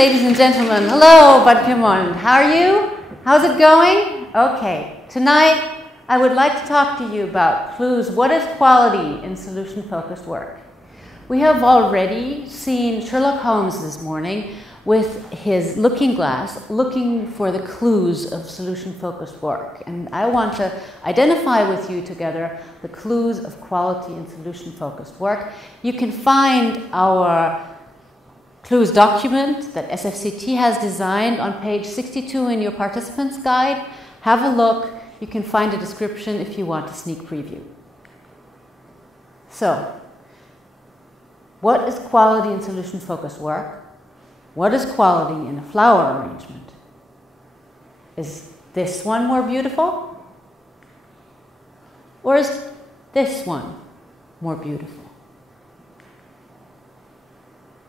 ladies and gentlemen. Hello, Bad Pyrmont. How are you? How's it going? Okay. Tonight, I would like to talk to you about clues. What is quality in solution-focused work? We have already seen Sherlock Holmes this morning with his looking glass, looking for the clues of solution-focused work. And I want to identify with you together the clues of quality in solution-focused work. You can find our clues document that SFCT has designed on page 62 in your participants guide. Have a look. You can find a description if you want a sneak preview. So, what is quality in solution-focused work? What is quality in a flower arrangement? Is this one more beautiful? Or is this one more beautiful?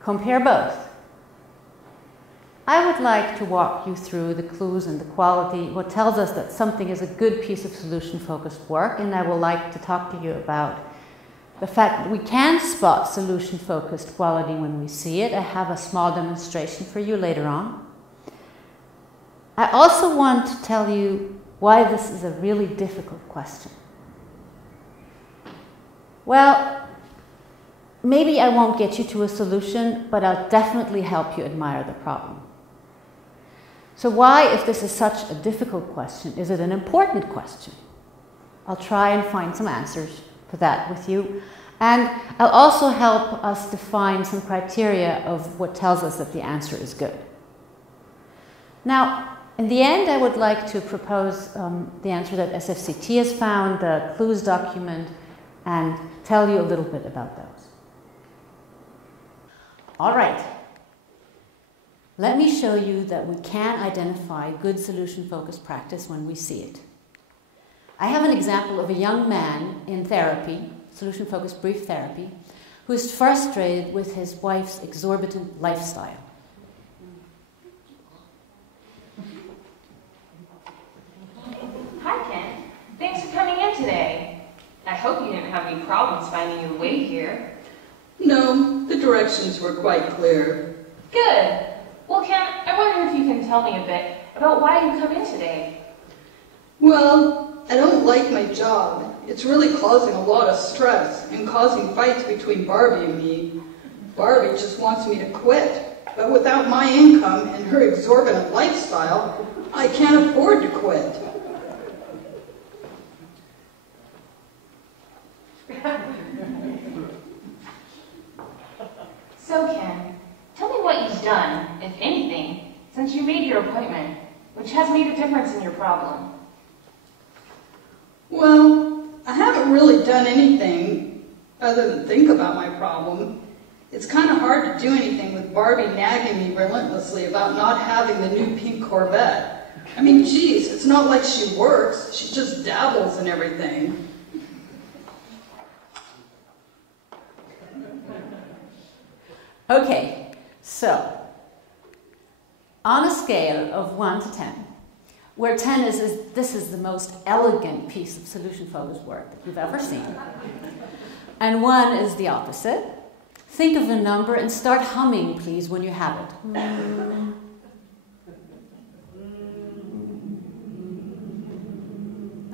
Compare both. I would like to walk you through the clues and the quality, what tells us that something is a good piece of solution-focused work, and I would like to talk to you about the fact that we can spot solution-focused quality when we see it. I have a small demonstration for you later on. I also want to tell you why this is a really difficult question. Well, maybe I won't get you to a solution, but I'll definitely help you admire the problem. So why, if this is such a difficult question, is it an important question? I'll try and find some answers for that with you. And I'll also help us define some criteria of what tells us that the answer is good. Now, in the end, I would like to propose the answer that SFCT has found, the clues document, and tell you a little bit about those. All right. Let me show you that we can identify good solution-focused practice when we see it. I have an example of a young man in therapy, solution-focused brief therapy, who is frustrated with his wife's exorbitant lifestyle. Hi, Ken. Thanks for coming in today. I hope you didn't have any problems finding your way here. No, the directions were quite clear. Good. Well, Ken, I wonder if you can tell me a bit about why you come in today. Well, I don't like my job. It's really causing a lot of stress and causing fights between Barbie and me. Barbie just wants me to quit, but without my income and her exorbitant lifestyle, I can't afford to quit. So, Ken, tell me what you've done, if anything, since you made your appointment, which has made a difference in your problem. Well, I haven't really done anything other than think about my problem. It's kind of hard to do anything with Barbie nagging me relentlessly about not having the new pink Corvette. I mean, geez, it's not like she works. She just dabbles in everything. Okay, so on a scale of 1 to 10, where 10 is this is the most elegant piece of solution-focused work that you've ever seen, and 1 is the opposite, think of a number and start humming, please, when you have it.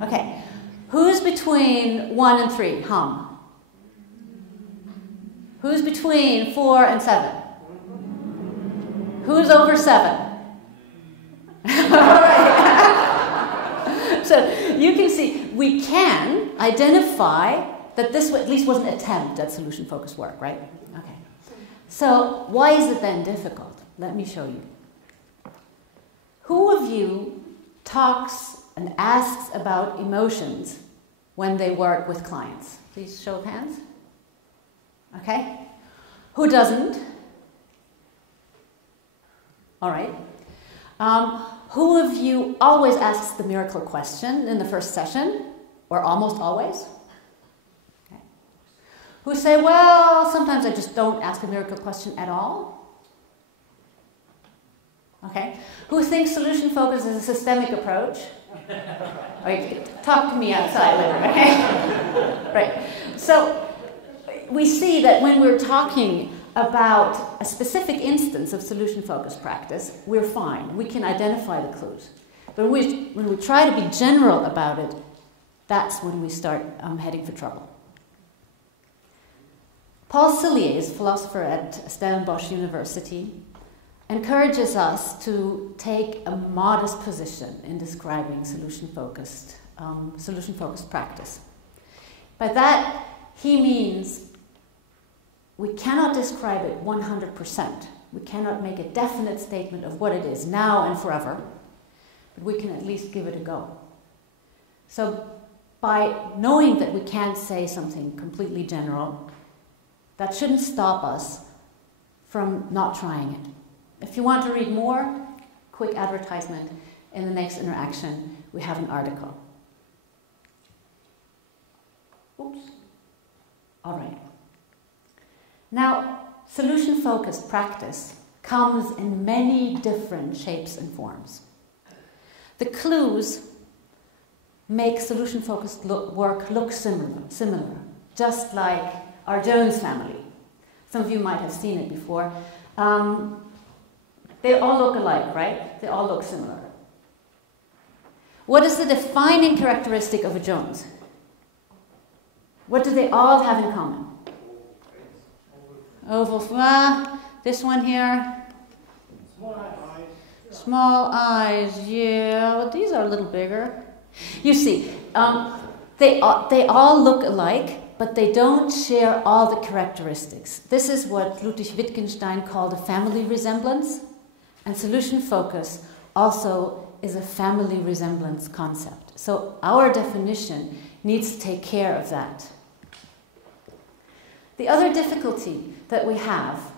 Okay, who's between 1 and 3? Hum. Who's between 4 and 7? Who's over 7? All right. So you can see we can identify that this at least was an attempt at solution-focused work, right? Okay. So why is it then difficult? Let me show you. Who of you talks and asks about emotions when they work with clients? Please show of hands. Okay. Who doesn't? All right. Who of you always asks the miracle question in the first session, or almost always? Okay. Who say, well, sometimes I just don't ask a miracle question at all? Okay. Who thinks solution focus is a systemic approach? Right. Talk to me outside later, okay? Right. So we see that when we're talking about a specific instance of solution-focused practice, we're fine. We can identify the clues. But when we try to be general about it, that's when we start heading for trouble. Paul Cilliers, philosopher at Stellenbosch University, encourages us to take a modest position in describing solution-focused practice. By that, he means we cannot describe it 100%. We cannot make a definite statement of what it is now and forever, but we can at least give it a go. So by knowing that we can't say something completely general, that shouldn't stop us from not trying it. If you want to read more, quick advertisement. In the next interaction, we have an article. Oops. All right. Now, solution-focused practice comes in many different shapes and forms. The clues make solution-focused work look similar, just like our Jones family. Some of you might have seen it before. They all look alike, right? They all look similar. What is the defining characteristic of a Jones? What do they all have in common? Oval, this one here. Small eyes, yeah. Well, these are a little bigger. You see, they all look alike, but they don't share all the characteristics. This is what Ludwig Wittgenstein called a family resemblance, and solution focus also is a family resemblance concept. So our definition needs to take care of that. The other difficulty that we have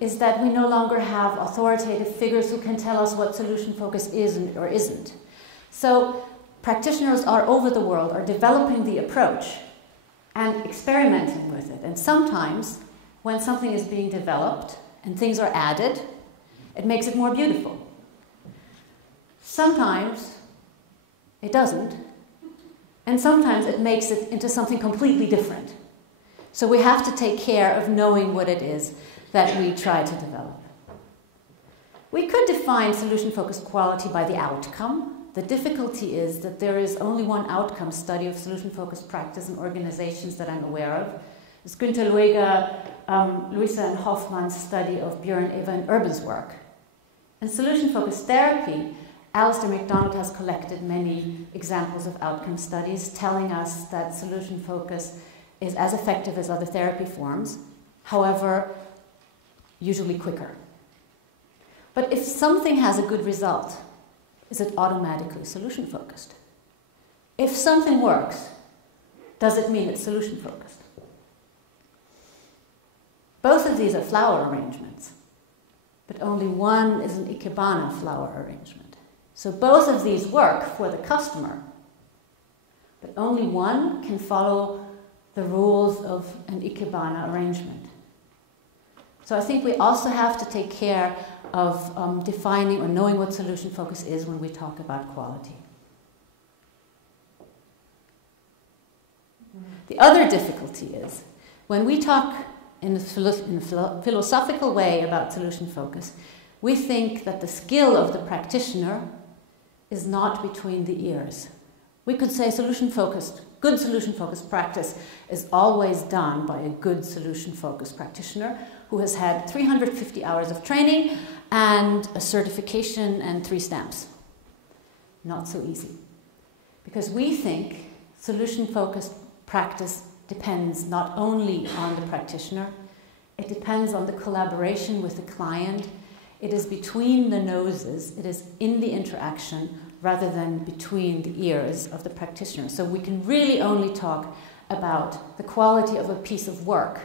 is that we no longer have authoritative figures who can tell us what solution focus is or isn't. So practitioners all over the world are developing the approach and experimenting with it. And sometimes when something is being developed and things are added, it makes it more beautiful. Sometimes it doesn't, and sometimes it makes it into something completely different. So we have to take care of knowing what it is that we try to develop. We could define solution-focused quality by the outcome. The difficulty is that there is only one outcome study of solution-focused practice in organizations that I'm aware of. It's Günter Lueger, Luisa and Hoffman's study of Björn, Eva, and Urban's work. In solution-focused therapy, Alistair MacDonald has collected many examples of outcome studies telling us that solution focus is as effective as other therapy forms, however, usually quicker. But if something has a good result, is it automatically solution focused? If something works, does it mean it's solution focused? Both of these are flower arrangements, but only one is an ikebana flower arrangement. So both of these work for the customer, but only one can follow the rules of an ikebana arrangement. So I think we also have to take care of defining or knowing what solution focus is when we talk about quality. The other difficulty is when we talk in a philosophical way about solution focus, we think that the skill of the practitioner is not between the ears. We could say good solution-focused practice is always done by a good solution-focused practitioner who has had 350 hours of training and a certification and 3 stamps. Not so easy. Because we think solution-focused practice depends not only on the practitioner, it depends on the collaboration with the client. It is between the noses, it is in the interaction rather than between the ears of the practitioner. So we can really only talk about the quality of a piece of work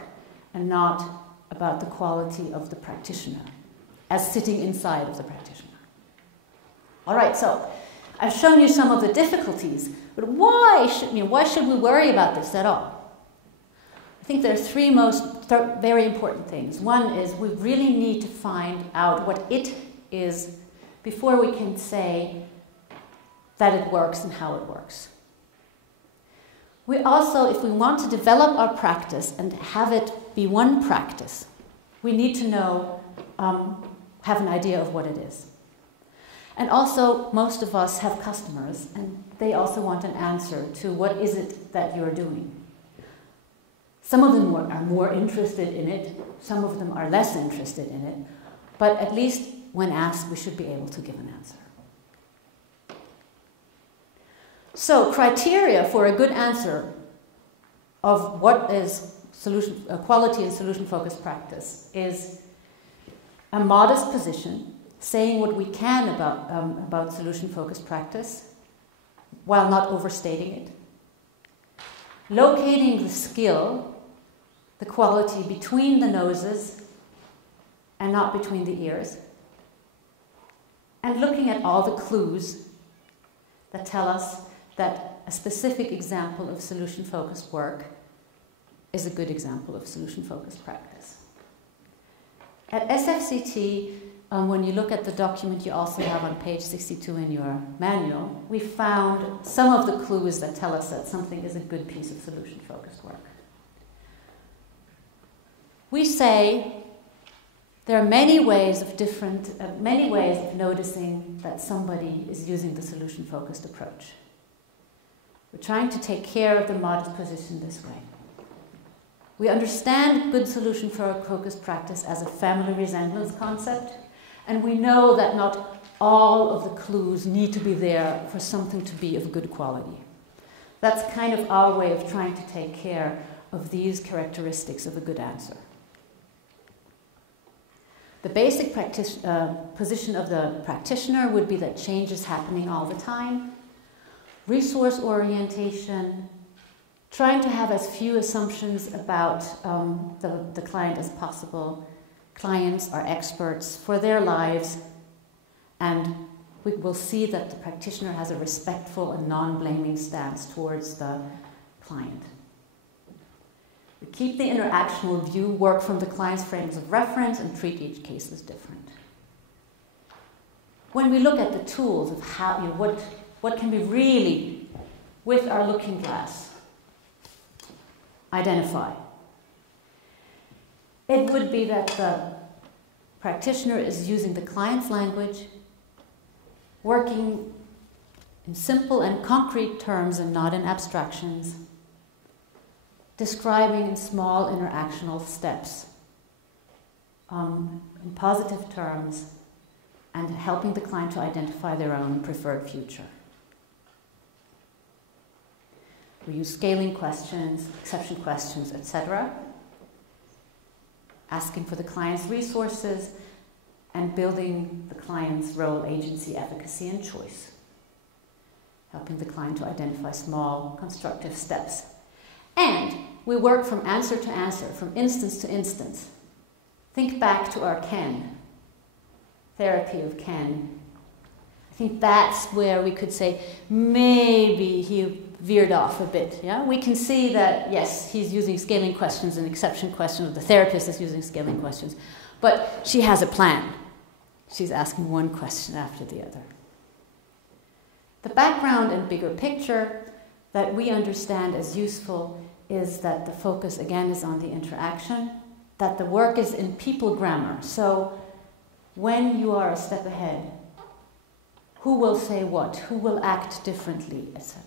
and not about the quality of the practitioner as sitting inside of the practitioner. All right, so I've shown you some of the difficulties, but why should we worry about this at all? I think there are 3 very important things. One is we really need to find out what it is before we can say that it works and how it works. We also, if we want to develop our practice and have it be one practice, we need to know, have an idea of what it is. And also, most of us have customers, and they also want an answer to what is it that you're doing. Some of them are more interested in it, some of them are less interested in it, but at least when asked, we should be able to give an answer. So, criteria for a good answer of what is quality and solution-focused practice is a modest position, saying what we can about solution-focused practice while not overstating it, locating the skill, the quality between the noses and not between the ears, and looking at all the clues that tell us that a specific example of solution-focused work is a good example of solution-focused practice. At SFCT, when you look at the document you also have on page 62 in your manual, we found some of the clues that tell us that something is a good piece of solution-focused work. We say there are many ways of noticing that somebody is using the solution-focused approach. We're trying to take care of the modest position this way. We understand good solution-focused practice as a family resemblance concept, and we know that not all of the clues need to be there for something to be of good quality. That's kind of our way of trying to take care of these characteristics of a good answer. The basic position of the practitioner would be that change is happening all the time, resource orientation, trying to have as few assumptions about the client as possible. Clients are experts for their lives, and we will see that the practitioner has a respectful and non-blaming stance towards the client. We keep the interactional view, work from the client's frames of reference, and treat each case as different. When we look at the tools of how, what can we really, with our looking glass, identify, it would be that the practitioner is using the client's language, working in simple and concrete terms and not in abstractions, describing in small interactional steps, in positive terms, and helping the client to identify their own preferred future. We use scaling questions, exception questions, etc., asking for the client's resources, and building the client's role, agency, efficacy, and choice, helping the client to identify small, constructive steps. And we work from answer to answer, from instance to instance. Think back to our Ken, therapy of Ken. I think that's where we could say maybe he veered off a bit. Yeah, we can see that, yes, he's using scaling questions and exception questions, or the therapist is using scaling questions, but she has a plan. She's asking one question after the other. The background and bigger picture that we understand as useful is that the focus, again, is on the interaction, that the work is in people grammar. So when you are a step ahead, who will say what, who will act differently, etc.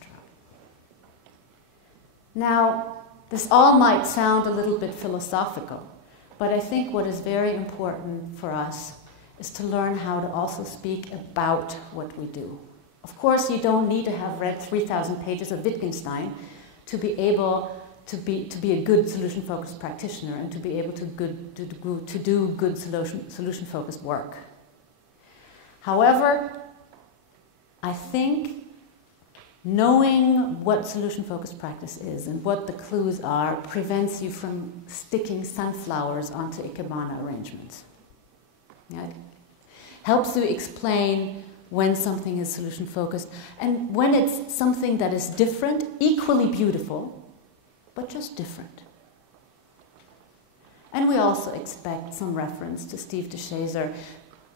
Now, this all might sound a little bit philosophical, but I think what is very important for us is to learn how to also speak about what we do. Of course, you don't need to have read 3,000 pages of Wittgenstein to be able to be a good solution-focused practitioner and to be able to do good solution-focused work. However, I think knowing what solution-focused practice is and what the clues are prevents you from sticking sunflowers onto ikebana arrangements. Yeah? It helps you explain when something is solution-focused and when it's something that is different, equally beautiful, but just different. And we also expect some reference to Steve DeShazer.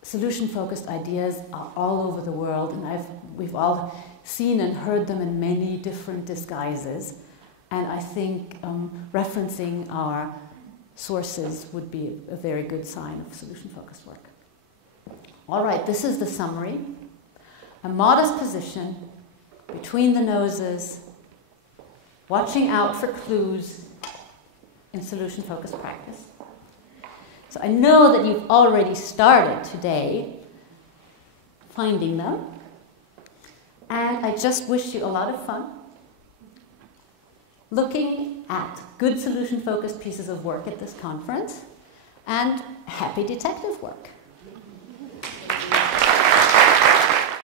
Solution-focused ideas are all over the world, and we've all seen and heard them in many different disguises. And I think referencing our sources would be a very good sign of solution-focused work. All right, this is the summary. A modest position between the noses, watching out for clues in solution-focused practice. So I know that you've already started today finding them, and I just wish you a lot of fun looking at good solution-focused pieces of work at this conference, and happy detective work.